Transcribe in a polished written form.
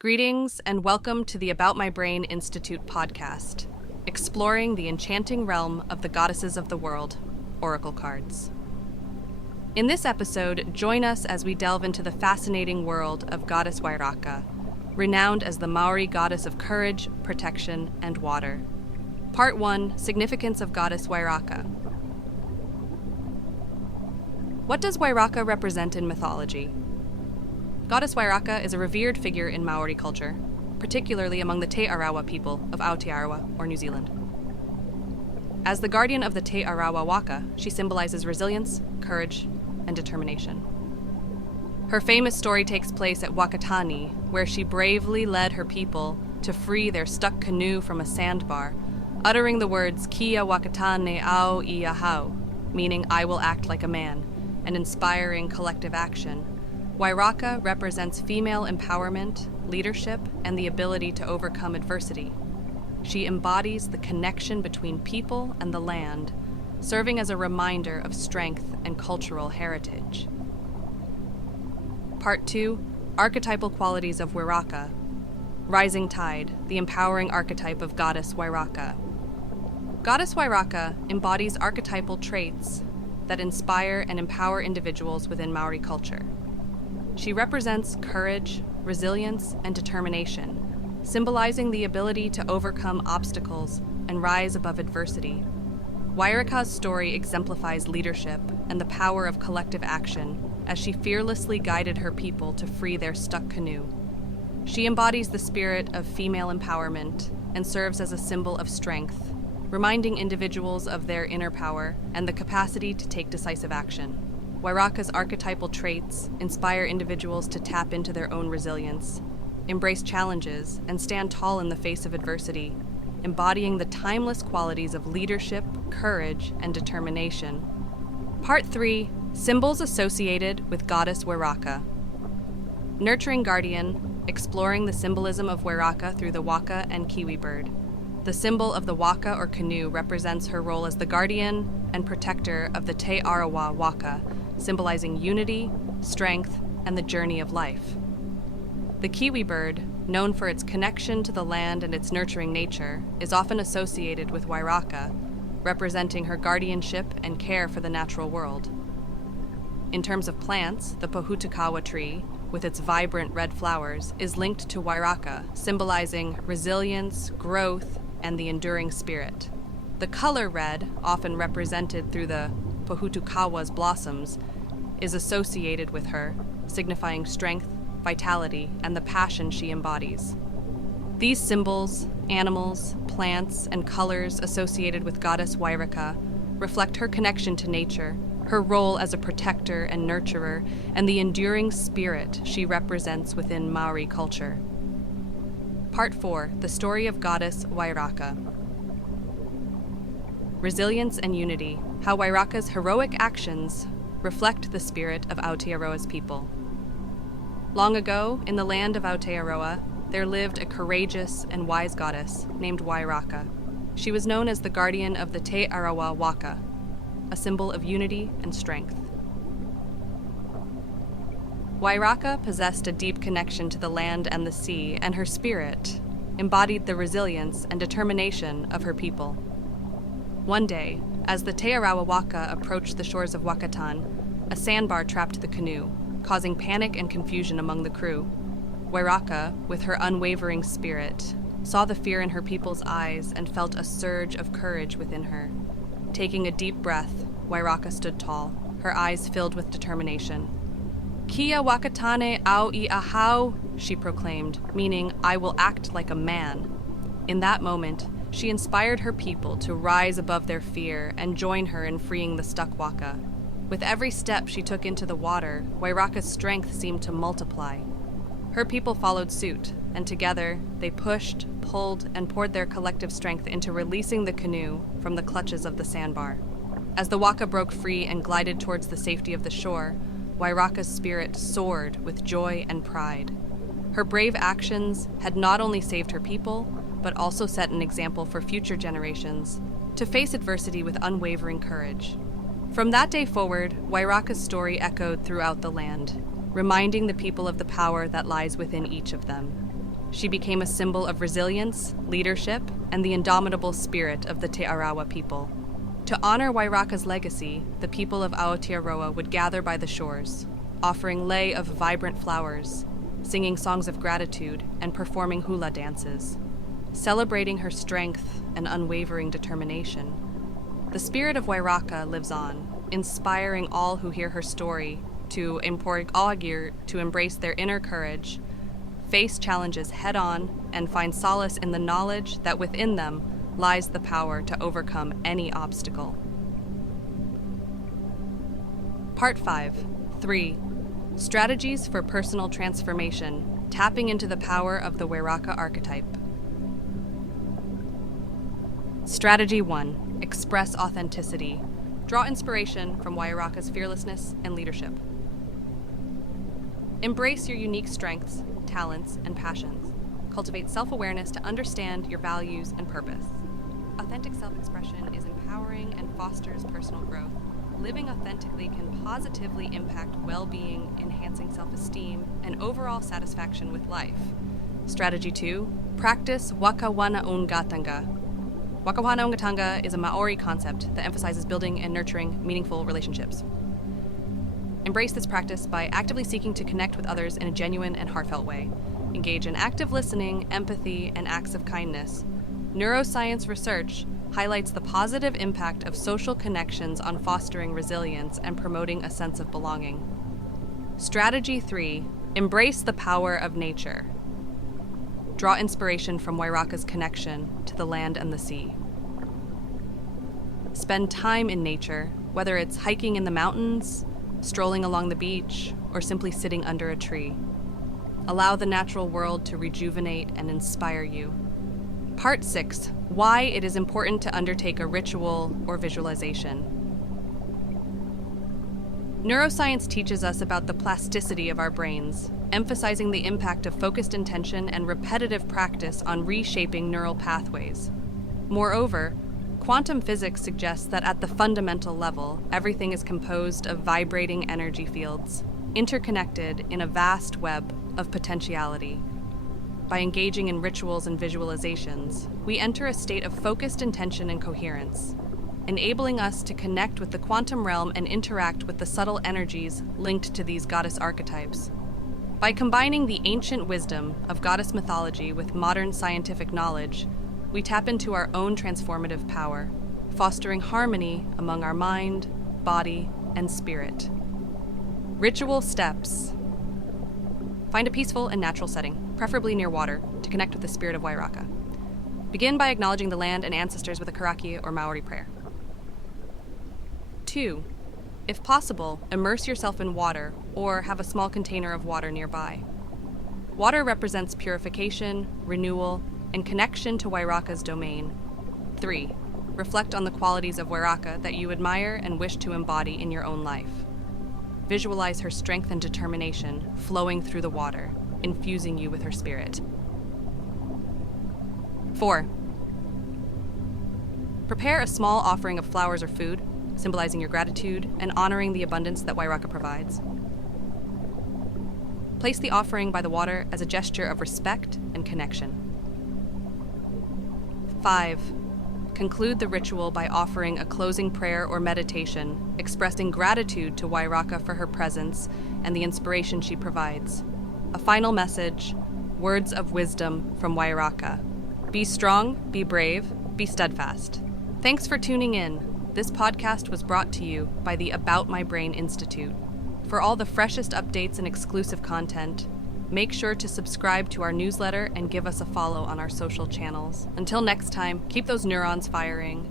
Greetings and welcome to the About My Brain Institute podcast, exploring the enchanting realm of the goddesses of the world, oracle cards. In this episode, join us as we delve into the fascinating world of Goddess Wairaka, renowned as the Maori goddess of courage, protection, and water. Part 1, Significance of Goddess Wairaka. What does Wairaka represent in mythology? Goddess Wairaka is a revered figure in Maori culture, particularly among the Te Arawa people of Aotearoa or New Zealand. As the guardian of the Te Arawa Waka, she symbolizes resilience, courage, and determination. Her famous story takes place at Wakatani, where she bravely led her people to free their stuck canoe from a sandbar, uttering the words Kia Wakatane Au I Ahau, meaning I will act like a man, and inspiring collective action. Wairaka represents female empowerment, leadership, and the ability to overcome adversity. She embodies the connection between people and the land, serving as a reminder of strength and cultural heritage. Part 2, Archetypal Qualities of Wairaka. Rising Tide, the empowering archetype of Goddess Wairaka. Goddess Wairaka embodies archetypal traits that inspire and empower individuals within Maori culture. She represents courage, resilience, and determination, symbolizing the ability to overcome obstacles and rise above adversity. Wairaka's story exemplifies leadership and the power of collective action as she fearlessly guided her people to free their stuck canoe. She embodies the spirit of female empowerment and serves as a symbol of strength, reminding individuals of their inner power and the capacity to take decisive action. Wairaka's archetypal traits inspire individuals to tap into their own resilience, embrace challenges, and stand tall in the face of adversity, embodying the timeless qualities of leadership, courage, and determination. Part 3, Symbols associated with Goddess Wairaka. Nurturing Guardian, exploring the symbolism of Wairaka through the waka and kiwi bird. The symbol of the waka or canoe represents her role as the guardian and protector of the Te Arawa Waka, symbolizing unity, strength, and the journey of life. The kiwi bird, known for its connection to the land and its nurturing nature, is often associated with Wairaka, representing her guardianship and care for the natural world. In terms of plants, the Pohutukawa tree, with its vibrant red flowers, is linked to Wairaka, symbolizing resilience, growth, and the enduring spirit. The color red, often represented through the Pohutukawa's blossoms, is associated with her, signifying strength, vitality, and the passion she embodies. These symbols, animals, plants, and colors associated with Goddess Wairaka reflect her connection to nature, her role as a protector and nurturer, and the enduring spirit she represents within Maori culture. Part 4, The Story of Goddess Wairaka. Resilience and unity, how Wairaka's heroic actions reflect the spirit of Aotearoa's people. Long ago, in the land of Aotearoa, there lived a courageous and wise goddess named Wairaka. She was known as the guardian of the Te Arawa Waka, a symbol of unity and strength. Wairaka possessed a deep connection to the land and the sea, and her spirit embodied the resilience and determination of her people. One day, as the Te Arawa Waka approached the shores of Wakatan, a sandbar trapped the canoe, causing panic and confusion among the crew. Wairaka, with her unwavering spirit, saw the fear in her people's eyes and felt a surge of courage within her. Taking a deep breath, Wairaka stood tall, her eyes filled with determination. Kia Wakatane Au I Ahau, she proclaimed, meaning, I will act like a man. In that moment, she inspired her people to rise above their fear and join her in freeing the stuck waka. With every step she took into the water, Wairaka's strength seemed to multiply. Her people followed suit, and together they pushed, pulled, and poured their collective strength into releasing the canoe from the clutches of the sandbar. As the waka broke free and glided towards the safety of the shore, Wairaka's spirit soared with joy and pride. Her brave actions had not only saved her people, but also set an example for future generations to face adversity with unwavering courage. From that day forward, Wairaka's story echoed throughout the land, reminding the people of the power that lies within each of them. She became a symbol of resilience, leadership, and the indomitable spirit of the Te Arawa people. To honor Wairaka's legacy, the people of Aotearoa would gather by the shores, offering lei of vibrant flowers, singing songs of gratitude, and performing hula dances, celebrating her strength and unwavering determination. The spirit of Wairaka lives on, inspiring all who hear her story to embrace their inner courage, face challenges head-on, and find solace in the knowledge that within them lies the power to overcome any obstacle. Part 5. 3. Strategies for personal transformation, tapping into the power of the Wairaka archetype. Strategy 1. Express authenticity. Draw inspiration from Wairaka's fearlessness and leadership. Embrace your unique strengths, talents, and passions. Cultivate self-awareness to understand your values and purpose. Authentic self-expression is empowering and fosters personal growth. Living authentically can positively impact well-being, enhancing self-esteem, and overall satisfaction with life. Strategy 2. Practice Wakawana-Ungatanga. Wakawana-Ungatanga is a Maori concept that emphasizes building and nurturing meaningful relationships. Embrace this practice by actively seeking to connect with others in a genuine and heartfelt way. Engage in active listening, empathy, and acts of kindness. Neuroscience research highlights the positive impact of social connections on fostering resilience and promoting a sense of belonging. Strategy 3. Embrace the power of nature. Draw inspiration from Wairaka's connection to the land and the sea. Spend time in nature, whether it's hiking in the mountains, strolling along the beach, or simply sitting under a tree. Allow the natural world to rejuvenate and inspire you. Part 6. Why it is important to undertake a ritual or visualization. Neuroscience teaches us about the plasticity of our brains, emphasizing the impact of focused intention and repetitive practice on reshaping neural pathways. Moreover, quantum physics suggests that at the fundamental level, everything is composed of vibrating energy fields, interconnected in a vast web of potentiality. By engaging in rituals and visualizations, we enter a state of focused intention and coherence, enabling us to connect with the quantum realm and interact with the subtle energies linked to these goddess archetypes. By combining the ancient wisdom of goddess mythology with modern scientific knowledge, we tap into our own transformative power, fostering harmony among our mind, body, and spirit. Ritual steps. Find a peaceful and natural setting, preferably near water, to connect with the spirit of Wairaka. Begin by acknowledging the land and ancestors with a karaki or Maori prayer. 2. If possible, immerse yourself in water or have a small container of water nearby. Water represents purification, renewal, and connection to Wairaka's domain. 3. Reflect on the qualities of Wairaka that you admire and wish to embody in your own life. Visualize her strength and determination flowing through the water, infusing you with her spirit. 4. Prepare a small offering of flowers or food, symbolizing your gratitude and honoring the abundance that Wairaka provides. Place the offering by the water as a gesture of respect and connection. 5. Conclude the ritual by offering a closing prayer or meditation, expressing gratitude to Wairaka for her presence and the inspiration she provides. A final message, words of wisdom from Wairaka. Be strong, be brave, be steadfast. Thanks for tuning in. This podcast was brought to you by the About My Brain Institute. For all the freshest updates and exclusive content, make sure to subscribe to our newsletter and give us a follow on our social channels. Until next time, keep those neurons firing